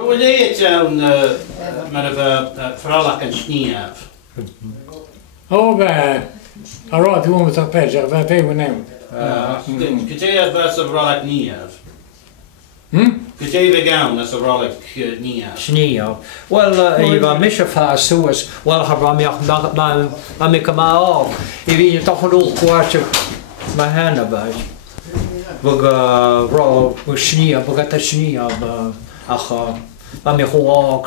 Roedd e down mae'n Farrell yn Sniaf. O, fe. A roedd dwi'n mynd o'ch peth, fe fe wyn ewn. Gyda'i fes o Farrell Niaf. Gyda'i fe gawn as o Farrell Niaf. Sniaf. Wel, i fa mis y ffas sŵas. Wel, harfa mi o'ch ma mi cyma o. I fi doch yn ôl gwart mae hen y bach. Bwg ro sniaf, bwg at y sniaf. Ach, ma mi chwog.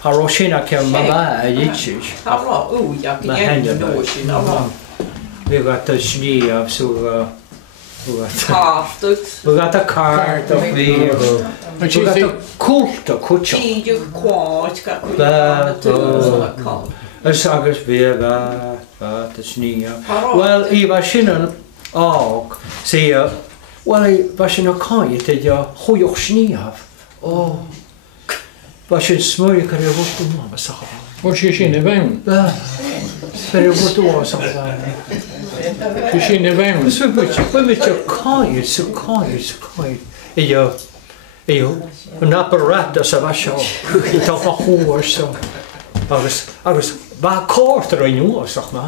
A ro sy'n ac yn ma fa i eisiau. A ro, ac yn yw'n nhw sy'n a ro. Bwg at y sniaf, so... Cartut. Bwg at y cart o fi. Bwg at y cwlt o cwtio. Ti yw'r quart, gael cwrt. Ys agos fi at y sniaf. Wel, i fa sy'n yn og, sy'n... Wel, i fa sy'n o coed ydy o hwyo'ch sniaf. O... Fa sy'n smwy cael ei fwrdd o'n ma sach o. O, sy'n y fewn? Cael ei fwrdd o'n sach o. Sy'n y fewn? Sy'n mynd o coed. Iyo, yn apparatus a fa sio. I toch o hwyr so. Agos, fa cort ar ein o sach ma.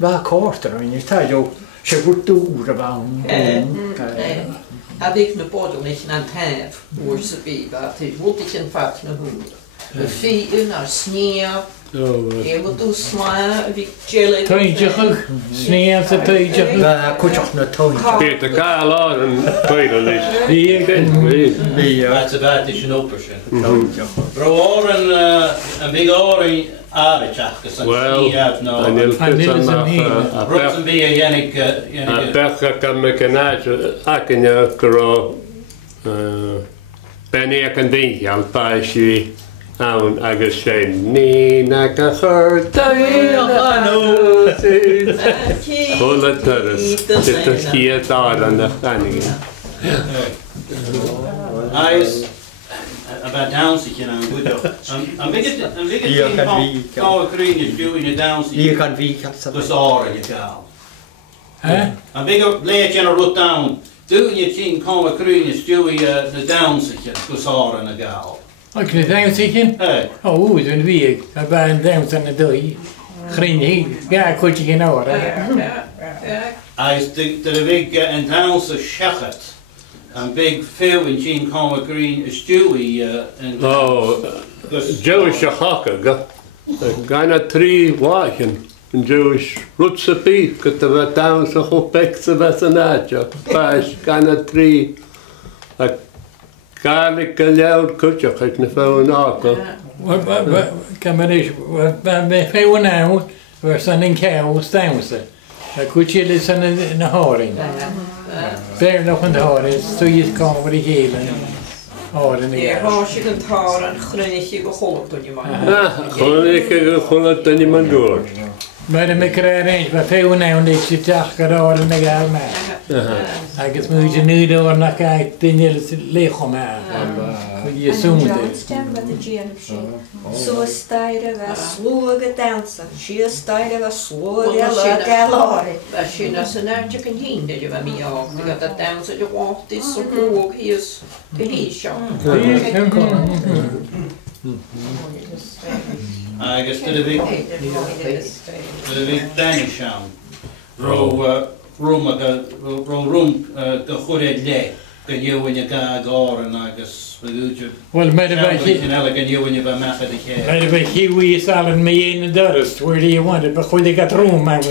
Fa cort ar ein o. Ta yw, sy'n fwrdd dŵr a fawn. Heb ik een bodem niet aan het hef, hoor ze bij, wat het wordt ik een vat naar hoe. De vier naar sneeuw, je moet doen slaan, ik jelly. Tuintje goed, sneeuw te tuintje goed. Ja, kutjach na tuintje. Peter gael ar yn peidol is. That's about is een oppersen. Bro oor een big oor in Aardeach, because Wel, een Rotten be a Yannick. A bech gan me gynad ac yn yw gyro Benny ac yn ddial ba si awn agos sy'n ni'n ag a chyrdain a nhw sy'n hwyl y dyrys sydd y sgia dar yn y chani. About Downsy, you know, good job. I'm big at how green is doing a Downsy. Hier kan wie Dus are you gal. I'm big up late you know wrote down. Doing your chin how green is doing the Downsy, dus are and a gal. Ik kan het Engels zien. Oh, hoe is het weer? Ik ben een Engels aan de doei. Green, ja, ik kon je geen horen. Is de big and Downsy shachet. And big Phil in Jean Conway Green is Stewie and Jewish haka gana 3 wagen en Jewish rutse beef got the down so ho pekse vasanatja pas gana 3 a garlic loud kutja het ne phone haka kan men is bij veel nou we zijn in kou staan ze kutje is een haring. Ver nog een haring, zo je kan over de hele haring. Ja, als je kunt houden, grunnetje geholpen toen je maar. Ja, grunnetje geholpen toen je maar door. Maar dan krijg je eens bij veel nou dat je toch gaat houden en gaan maken. Ik moet je nu door naar kijken, dan je het lichaam aan. Je zoomt het. Zo stijden we sloegen dansen. Ze stijden we sloegen galore. Als je naar zijn uitje kan zien, dat je bij mij ook. Je gaat dat dansen, je wacht is zo hoog, hier is de heesje. I guess to the big Danish town. Room the hooded leg. Can you when you go and I guess you. Well, maybe can you when you by Macadie. Maybe he we selling me in the dust. Where do you want it? Before they got room, man.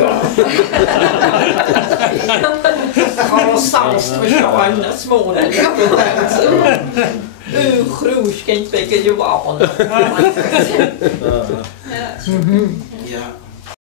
Oh, salst we showen dat smålen. Groes kan je je wapen. Ja.